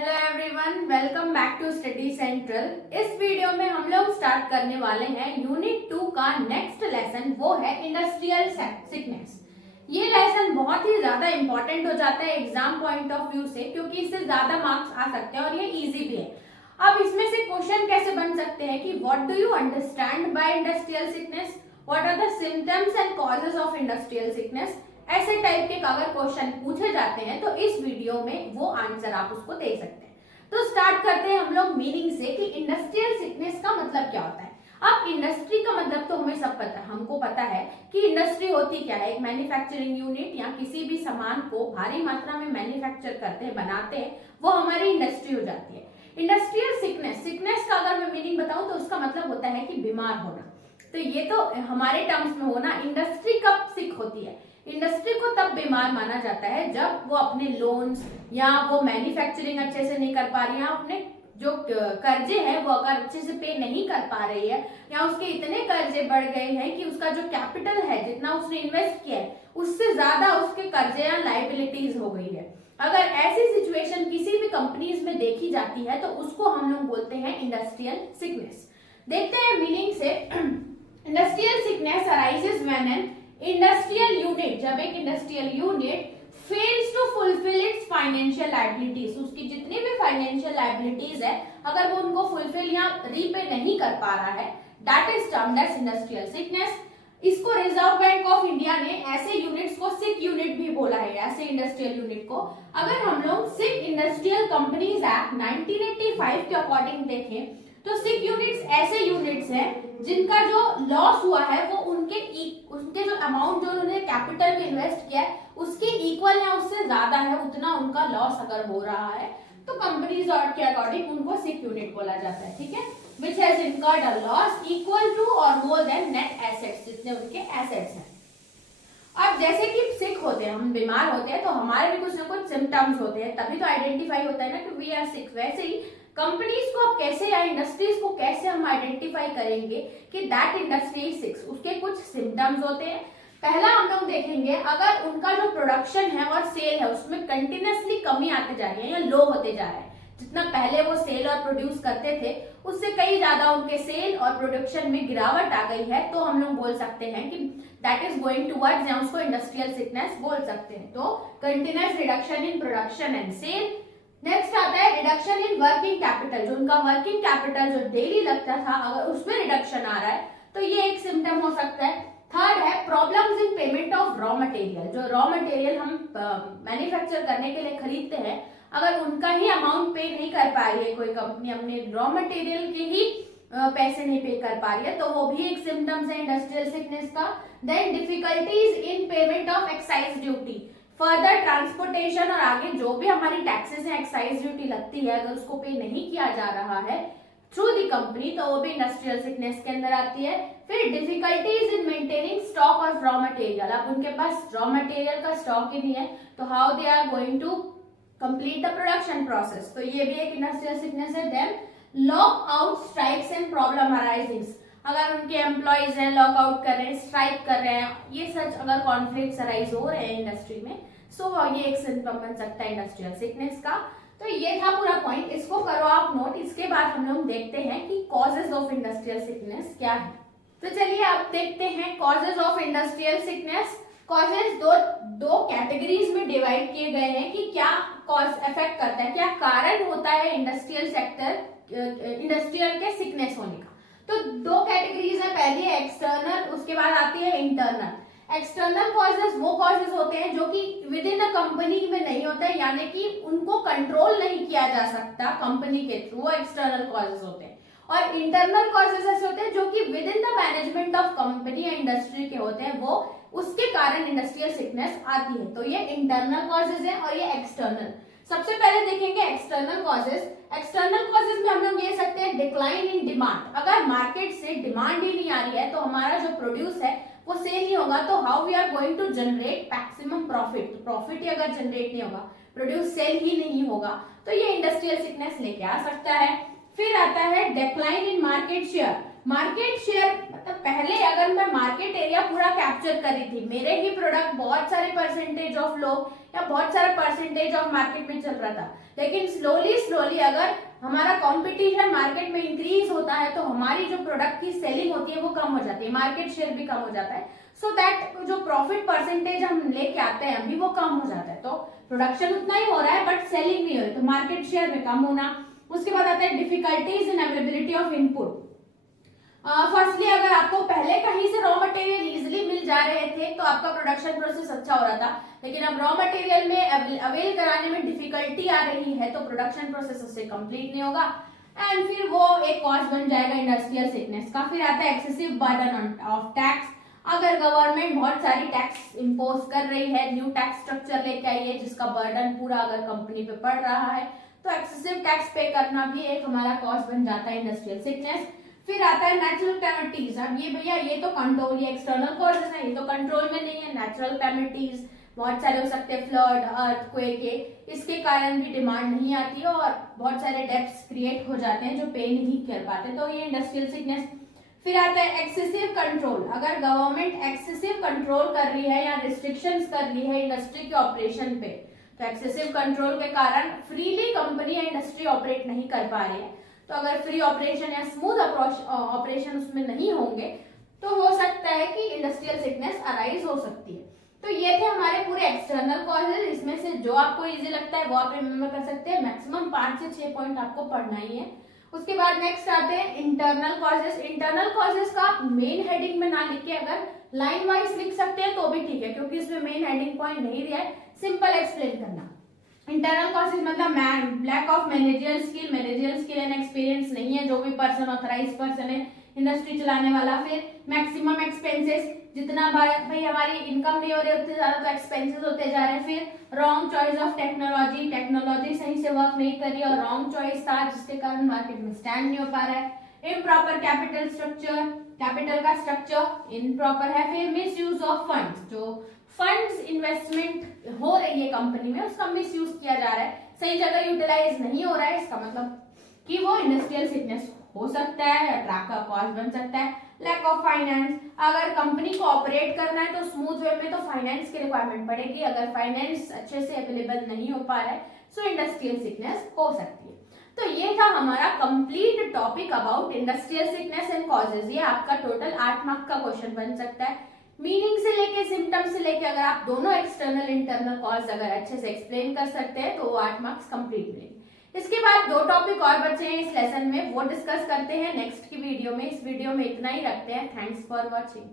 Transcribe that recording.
Hello everyone, welcome back to study central. इस video में हम लोग स्टार्ट करने वाले हैं यूनिट 2 का नेक्स्ट लेसन, वो है इंडस्ट्रियल सिकनेस। ये लेसन बहुत ही ज्यादा इंपॉर्टेंट हो जाता है एग्जाम पॉइंट ऑफ व्यू से, क्योंकि इससे ज्यादा मार्क्स आ सकते हैं और ये इजी भी है। अब इसमें से क्वेश्चन कैसे बन सकते हैं कि what do you understand by industrial sickness, what are the symptoms and causes of industrial sickness, ऐसे टाइप के अगर क्वेश्चन पूछे जाते हैं तो इस वीडियो में वो आंसर आप उसको दे सकते हैं। तो स्टार्ट करते हैं हम लोग मीनिंग से कि इंडस्ट्रियल सिकनेस का मतलब क्या होता है। अब इंडस्ट्री का मतलब तो हमें सब पता है, हमको पता है कि इंडस्ट्री होती क्या है। एक मैन्युफैक्चरिंग यूनिट या किसी भी सामान को भारी मात्रा में मैन्युफैक्चर करते हैं, बनाते हैं, वो हमारी इंडस्ट्री हो जाती है। इंडस्ट्रियल सिकनेस का अगर मैं मीनिंग बताऊं तो उसका मतलब होता है कि बीमार होना। तो ये तो हमारे टर्म्स में होना। इंडस्ट्री कब सिक होती है? इंडस्ट्री को तब बीमार माना जाता है जब वो अपने लोन्स या वो मैन्युफैक्चरिंग अच्छे से नहीं कर पा रही है, अपने जो कर्जे हैं वो अगर अच्छे से पे नहीं कर पा रही है, या उसके इतने कर्जे बढ़ गए हैं कि उसका जो कैपिटल है, जितना उसने इन्वेस्ट किया है, उससे ज्यादा उसके कर्जे या लायबिलिटीज हो गई है। अगर ऐसी सिचुएशन किसी भी कंपनीज में देखी जाती है तो उसको हम लोग बोलते हैं इंडस्ट्रियल सिकनेस। देखते हैं मीनिंग से। Industrial sickness arises when an industrial unit, जब एक industrial unit fails to fulfil its financial liabilities, उसकी जितनी भी फाइनेंशियल लायबिलिटीज है अगर वो उनको फुलफिल या रीपे नहीं कर पा रहा है, that is termed as industrial sickness. इसको रिजर्व बैंक ऑफ इंडिया ने ऐसे यूनिट्स को सिक यूनिट भी बोला है, ऐसे इंडस्ट्रियल यूनिट को। अगर हम लोग सिक इंडस्ट्रियल कंपनीज एक्ट 1985 के अकॉर्डिंग देखें तो सिक यूनिट्स ऐसे यूनिट्स हैं जिनका जो लॉस हुआ है वो उनके जो अमाउंट जो उन्होंने कैपिटल में इन्वेस्ट किया है उसके इक्वल या उससे ज्यादा है, उतना उनका लॉस अगर हो रहा है तो कंपनीज के अकॉर्डिंग उनको सिक यूनिट बोला जाता है। ठीक है, which has incurred a loss equal to और मोर देन नेट एसेट्स, जितने उनके एसेट्स हैं। अब जैसे कि सिक होते हैं, हम बीमार होते हैं, तो हमारे भी कुछ ना कुछ सिम्टम्स होते हैं, तभी तो आइडेंटिफाई होता है ना कि वी आर सिक। वैसे ही कंपनीज को अब कैसे या इंडस्ट्रीज को कैसे हम आइडेंटिफाई करेंगे कि दैट इंडस्ट्री इज सिक, उसके कुछ सिम्टम्स होते हैं। पहला हम लोग देखेंगे, अगर उनका जो प्रोडक्शन है और सेल है उसमें कंटिन्यूअसली कमी आते जा रही है या लो होते जा रहा है, जितना पहले वो सेल और प्रोड्यूस करते थे उससे कई ज्यादा उनके सेल और प्रोडक्शन में गिरावट आ गई है, तो हम लोग बोल सकते हैं कि दैट इज गोइंग टुवर्ड्स, या उसको इंडस्ट्रियल सिकनेस बोल सकते हैं। तो continuous reduction in production and sale. Next आता है रिडक्शन इन वर्किंग कैपिटल, जो उनका वर्किंग कैपिटल जो डेली लगता था अगर उसमें रिडक्शन आ रहा है तो ये एक सिम्टम हो सकता है। थर्ड है problems in payment of raw material, जो रॉ मटेरियल हम मैन्युफैक्चर करने के लिए खरीदते हैं, अगर उनका ही अमाउंट पे नहीं कर पा रही है कोई कंपनी, अपने रॉ मटेरियल के ही पैसे नहीं पे कर पा रही है, तो वो भी एक सिम्टम्स है इंडस्ट्रियल सिकनेस का। Then difficulties in payment of excise duty, further transportation और आगे जो भी हमारी टैक्सेस है, एक्साइज ड्यूटी लगती है, अगर उसको पे नहीं किया जा रहा है थ्रू दी कंपनी तो वो भी इंडस्ट्रियल सिकनेस के अंदर आती है। फिर difficulties in maintaining stock of raw material, अब उनके पास रॉ मटेरियल का स्टॉक ही नहीं है, तो how they are going to complete the production process, तो ये भी एक इंडस्ट्रियल सिकनेस है। Then lock out strikes and problem arising, अगर उनके एम्प्लॉयज हैं लॉक आउट कर रहे हैं, स्ट्राइक कर रहे हैं, ये सच अगर कॉन्फ्लिक्ट्स अराइज हो रहे हैं इंडस्ट्री में, सो ये एक सिम्टम बन सकता है इंडस्ट्रियल सिकनेस का। तो ये था पूरा पॉइंट, इसको करो आप नोट। इसके बाद हम लोग देखते हैं कि कॉजेज ऑफ इंडस्ट्रियल सिकनेस क्या है। तो चलिए अब देखते हैं causes of industrial sickness. Causes दो कैटेगरीज में डिवाइड किए गए हैं कि क्या कॉज इफेक्ट करता है, क्या कारण होता है इंडस्ट्रियल सेक्टर, इंडस्ट्रियल के सिकनेस होने का। तो दो कैटेगरीज है, पहली है एक्सटर्नल, उसके बाद आती है इंटरनल। एक्सटर्नल कॉजेज वो कॉजेज होते हैं जो कि विद इन अ कंपनी में नहीं होते हैं, यानी कि उनको कंट्रोल नहीं किया जा सकता कंपनी के थ्रू, वो एक्सटर्नल कॉजेज होते हैं। और इंटरनल कॉजेज ऐसे होते हैं जो कि with in the management of company या इंडस्ट्री के होते हैं, वो उसके कारण इंडस्ट्रियल सिकनेस आती है। तो ये इंटरनल कॉजेज है और ये एक्सटर्नल। सबसे पहले देखेंगे एक्सटर्नल कॉजेज। एक्सटर्नल कॉजेज में हम लोग ये सकते हैं डिक्लाइन इन डिमांड, अगर मार्केट से डिमांड ही नहीं आ रही है तो हमारा जो प्रोड्यूस है वो सेल नहीं होगा, तो how we are going to generate maximum profit, तो प्रॉफिट ही अगर जनरेट नहीं होगा, प्रोड्यूस सेल ही नहीं होगा, तो ये इंडस्ट्रियल सिकनेस लेके आ सकता है। फिर आता है decline in market share. Market share मतलब पहले अगर मैं मार्केट एरिया पूरा कैप्चर करी थी, मेरे ही प्रोडक्ट बहुत सारे परसेंटेज ऑफ लोग या बहुत सारा परसेंटेज ऑफ मार्केट में चल रहा था, लेकिन स्लोली अगर हमारा कंपटीशन मार्केट में इंक्रीज होता है तो हमारी जो प्रोडक्ट की सेलिंग होती है वो कम हो जाती है, मार्केट शेयर भी कम हो जाता है, सो दैट जो प्रॉफिट परसेंटेज हम लेके आते हैं अभी वो कम हो जाता है। तो प्रोडक्शन उतना ही हो रहा है बट सेलिंग नहीं हो रही, तो मार्केट शेयर में कम होना। उसके बाद आता है difficulties in availability of input. Firstly अगर आपको पहले कहीं से रॉ मटेरियल इजिली मिल जा रहे थे तो आपका प्रोडक्शन प्रोसेस अच्छा हो रहा था, लेकिन अब रॉ मटेरियल में अवेल कराने में डिफिकल्टी आ रही है तो प्रोडक्शन प्रोसेस उससे कंप्लीट नहीं होगा, एंड फिर वो एक कॉज बन जाएगा इंडस्ट्रियल सिकनेस का। फिर आता है एक्सेसिव बर्डन ऑफ टैक्स। अगर गवर्नमेंट बहुत सारी टैक्स इम्पोज कर रही है, न्यू टैक्स स्ट्रक्चर लेके आई है जिसका बर्डन पूरा अगर कंपनी पे पड़ रहा है तो एक्सेसिव टैक्स पे करना भी एक हमारा कॉज बन जाता है इंडस्ट्रियल सिकनेस। फिर आता है नेचुरल कैलेमिटीज। अब ये भैया ये तो कंट्रोल, ये एक्सटर्नल कॉजेज है, ये तो कंट्रोल में नहीं है। नेचुरल कैलेमिटीज बहुत सारे हो सकते हैं, फ्लड, अर्थक्वेक, इसके कारण भी डिमांड नहीं आती है और बहुत सारे डेब्ट्स क्रिएट हो जाते हैं जो पे नहीं कर पाते, तो ये इंडस्ट्रियल सिकनेस। फिर आता है एक्सेसिव कंट्रोल। अगर गवर्नमेंट एक्सेसिव कंट्रोल कर रही है या रिस्ट्रिक्शंस कर रही है इंडस्ट्री के ऑपरेशन पे, तो एक्सेसिव कंट्रोल के कारण फ्रीली कंपनी या इंडस्ट्री ऑपरेट नहीं कर पा रही है, तो अगर फ्री ऑपरेशन या स्मूथ ऑपरेशन उसमें नहीं होंगे तो हो सकता है कि इंडस्ट्रियल सिकनेस अराइज हो सकती है। तो ये थे हमारे पूरे एक्सटर्नल कॉजेज। इसमें से जो आपको इजी लगता है वो आप रिमेम्बर कर सकते हैं, मैक्सिमम 5 से 6 पॉइंट आपको पढ़ना ही है। उसके बाद नेक्स्ट आते हैं इंटरनल कॉजेज। इंटरनल कॉजेज का आप मेन हेडिंग में ना लिख के अगर लाइन वाइज लिख सकते हैं तो भी ठीक है, क्योंकि इसमें मेन हेडिंग पॉइंट नहीं दिया है, सिंपल एक्सप्लेन करना। इंटरनल कॉजेज मतलब lack of managerial skill and experience नहीं है जो भी पर्सन, ऑथराइज पर्सन है इंडस्ट्री चलाने वाला। फिर मैक्सिमम एक्सपेंसेस, जितना भाई हमारी इनकम नहीं हो रही उतने ज्यादा तो एक्सपेंसेस होते जा रहे हैं। फिर wrong choice of technology, technology सही से वर्क नहीं कर रही और रॉन्ग चॉइस था जिसके कारण मार्केट में स्टैंड नहीं हो पा रहा है। इम्प्रॉपर कैपिटल स्ट्रक्चर, कैपिटल का स्ट्रक्चर इम्प्रॉपर है। फिर मिस यूज ऑफ फंड्स, जो फंड्स इन्वेस्टमेंट हो रही है कंपनी में उसका मिस यूज किया जा रहा है, सही जगह यूटिलाइज नहीं हो रहा है, इसका मतलब कि वो इंडस्ट्रियल सिकनेस हो सकता है, ट्रैक का कॉज बन सकता है। लैक ऑफ फाइनेंस, अगर कंपनी को ऑपरेट करना है तो स्मूथ वे में तो फाइनेंस की रिक्वायरमेंट पड़ेगी, अगर फाइनेंस अच्छे से अवेलेबल नहीं हो पा रहा है सो इंडस्ट्रियल सिकनेस हो सकती है। तो ये था हमारा complete topic about industrial sickness and causes. ये आपका टोटल 8 मार्क का क्वेश्चन बन सकता है। मीनिंग से लेके सिम्टम्स से लेके अगर आप दोनों एक्सटर्नल इंटरनल कॉज अगर अच्छे से एक्सप्लेन कर सकते हैं तो वो 8 मार्क्स कंप्लीट मिलेंगे। इसके बाद 2 टॉपिक और बचे हैं इस लेसन में, वो डिस्कस करते हैं नेक्स्ट की वीडियो में। इस वीडियो में इतना ही रखते हैं। Thanks for watching.